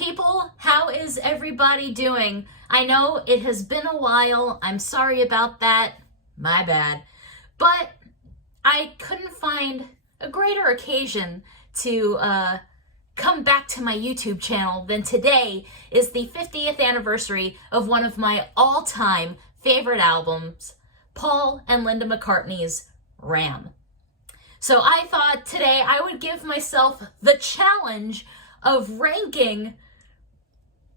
people, how is everybody doing? I know it has been a while. I'm sorry about that. My bad. But I couldn't find a greater occasion to come back to my YouTube channel than today is the 50th anniversary of one of my all-time favorite albums, Paul and Linda McCartney's Ram. So I thought today I would give myself the challenge of ranking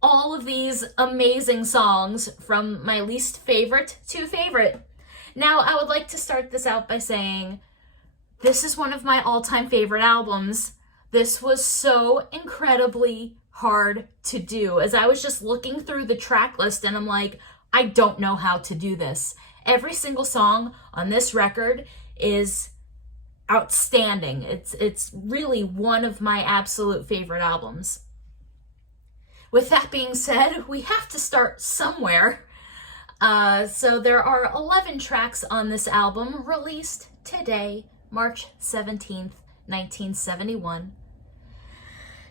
all of these amazing songs from my least favorite to favorite. Now, I would like to start this out by saying this is one of my all-time favorite albums. This was so incredibly hard to do. As I was just looking through the track list and I'm like, I don't know how to do this. Every single song on this record is outstanding. It's really one of my absolute favorite albums. With that being said, we have to start somewhere. So there are 11 tracks on this album, released today, March 17th, 1971.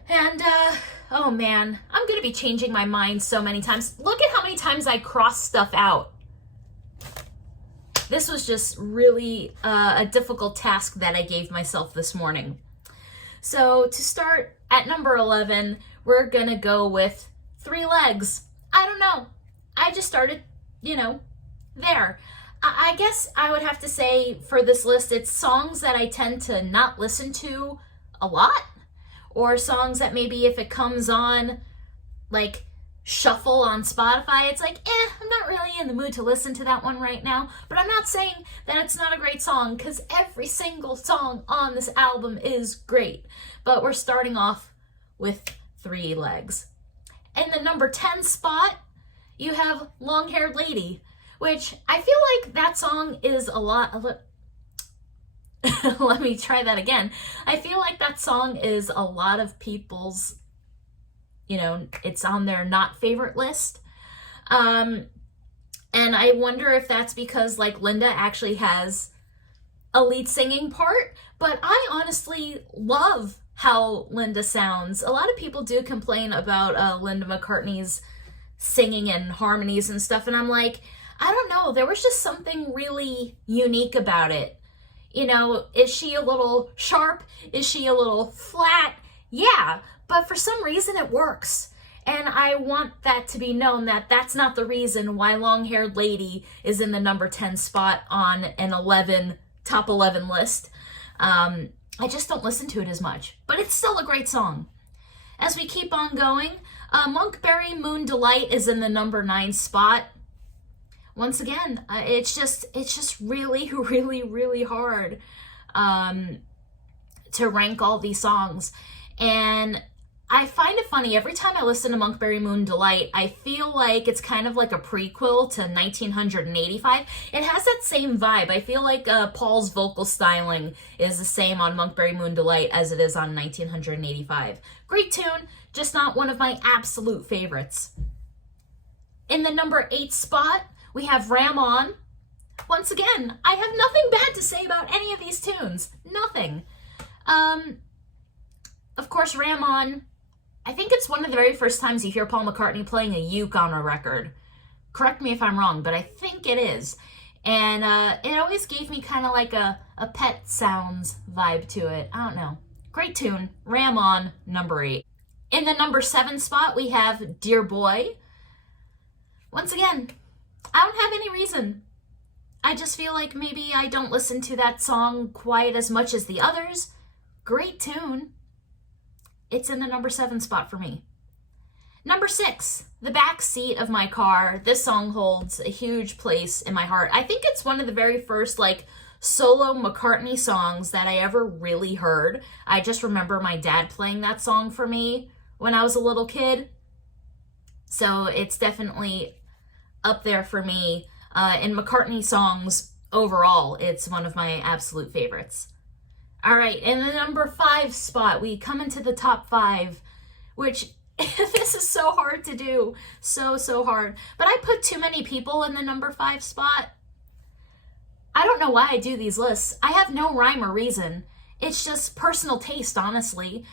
And, oh man, I'm gonna be changing my mind so many times. Look at how many times I crossed stuff out. This was just really a difficult task that I gave myself this morning. So to start at number 11, we're gonna go with Three Legs. I don't know. I just started, there. I guess I would have to say for this list, it's songs that I tend to not listen to a lot, or songs that maybe if it comes on, like, shuffle on Spotify, it's like, I'm not really in the mood to listen to that one right now. But I'm not saying that it's not a great song, because every single song on this album is great. But we're starting off with Three Legs. In the number 10 spot, you have Longhaired Lady, which I feel like that song is a lot of let me try that again. I feel like that song is a lot of people's, it's on their not favorite list. And I wonder if that's because Linda actually has a lead singing part, but I honestly love how Linda sounds. A lot of people do complain about Linda McCartney's singing and harmonies and stuff, and I'm like, I don't know, there was just something really unique about it. Is she a little sharp? Is she a little flat? Yeah, but for some reason it works. And I want that to be known that that's not the reason why Longhaired Lady is in the number 10 spot on an top 11 list. I just don't listen to it as much, but it's still a great song. As we keep on going, Monkberry Moon Delight is in the number 9 spot. Once again, it's just really, really, really hard to rank all these songs. And I find it funny, every time I listen to Monkberry Moon Delight, I feel like it's kind of like a prequel to 1985. It has that same vibe. I feel like Paul's vocal styling is the same on Monkberry Moon Delight as it is on 1985. Great tune, just not one of my absolute favorites. In the number 8 spot, we have Ram On. Once again, I have nothing bad to say about any of these tunes. Nothing. Of course, Ram On, I think it's one of the very first times you hear Paul McCartney playing a uke on a record. Correct me if I'm wrong, but I think it is. And it always gave me kind of like a Pet Sounds vibe to it. I don't know. Great tune. Ram On, number 8. In the number 7 spot, we have Dear Boy. Once again, I don't have any reason. I just feel like maybe I don't listen to that song quite as much as the others. Great tune. It's in the number 7 spot for me. Number 6, The Back Seat of My Car. This song holds a huge place in my heart. I think it's one of the very first solo McCartney songs that I ever really heard. I just remember my dad playing that song for me when I was a little kid. So it's definitely up there for me. In McCartney songs overall, it's one of my absolute favorites. All right, in the number 5 spot, we come into the top 5, which this is so hard to do. So hard. But I put Too Many People in the number 5 spot. I don't know why I do these lists. I have no rhyme or reason. It's just personal taste, honestly.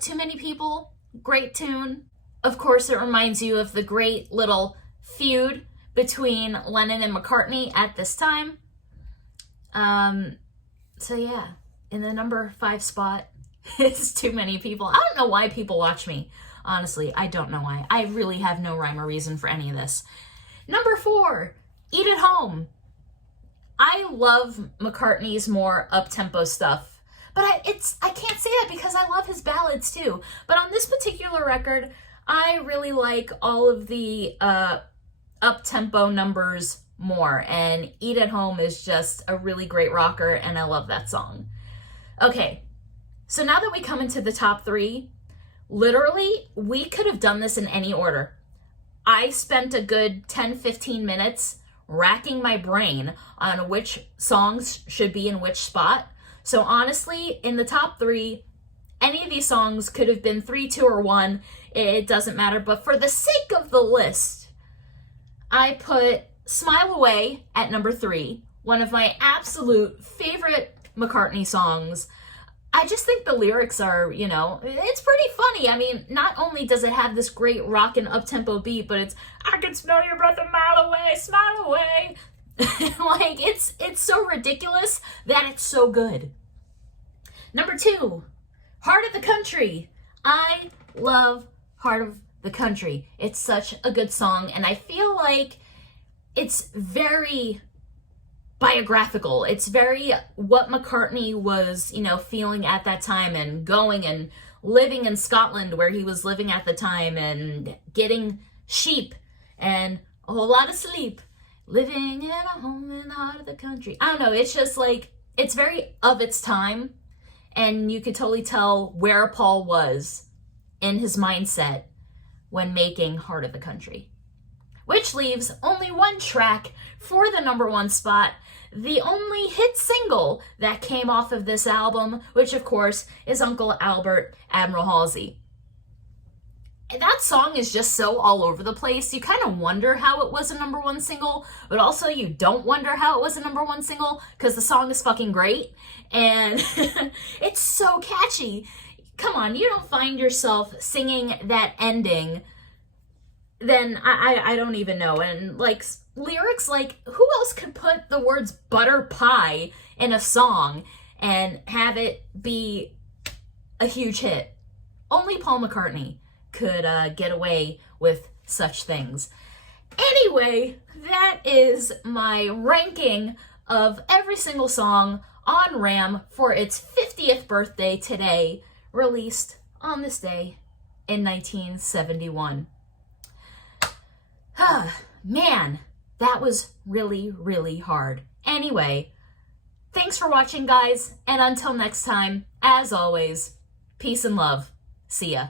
Too Many People, great tune. Of course, it reminds you of the great little feud between Lennon and McCartney at this time. So yeah, in the number 5 spot is Too Many People. I don't know why people watch me. Honestly, I don't know why. I really have no rhyme or reason for any of this. Number 4, Eat at Home. I love McCartney's more up-tempo stuff, but I can't say that because I love his ballads too. But on this particular record, I really like all of the up-tempo numbers more, and Eat at Home is just a really great rocker, and I love that song. Okay, so now that we come into the top 3, literally, we could have done this in any order. I spent a good 10-15 minutes racking my brain on which songs should be in which spot. So honestly, in the top 3, any of these songs could have been 3, 2, or 1. It doesn't matter. But for the sake of the list, I put Smile Away at number 3, one of my absolute favorite McCartney songs. I just think the lyrics are, it's pretty funny. I mean, not only does it have this great rock and up-tempo beat, but it's, I can smell your breath a mile away, smile away. Like, it's so ridiculous that it's so good. Number 2, Heart of the Country. I love Heart of the Country. It's such a good song, and I feel like it's very biographical. It's very what McCartney was, feeling at that time, and going and living in Scotland where he was living at the time, and getting sheep and a whole lot of sleep, living in a home in the heart of the country. I don't know, it's just like, it's very of its time, and you could totally tell where Paul was in his mindset when making Heart of the Country. Which leaves only one track for the number 1 spot, the only hit single that came off of this album, which of course is Uncle Albert, Admiral Halsey. That song is just so all over the place. You kind of wonder how it was a number 1 single, but also you don't wonder how it was a number 1 single because the song is fucking great and it's so catchy. Come on, you don't find yourself singing that ending, then I don't even know. And like lyrics, like who else could put the words butter pie in a song and have it be a huge hit? Only Paul McCartney could get away with such things. Anyway, that is my ranking of every single song on Ram for its 50th birthday today, released on this day in 1971. Man, that was really, really hard. Anyway, thanks for watching, guys, and until next time, as always, peace and love. See ya.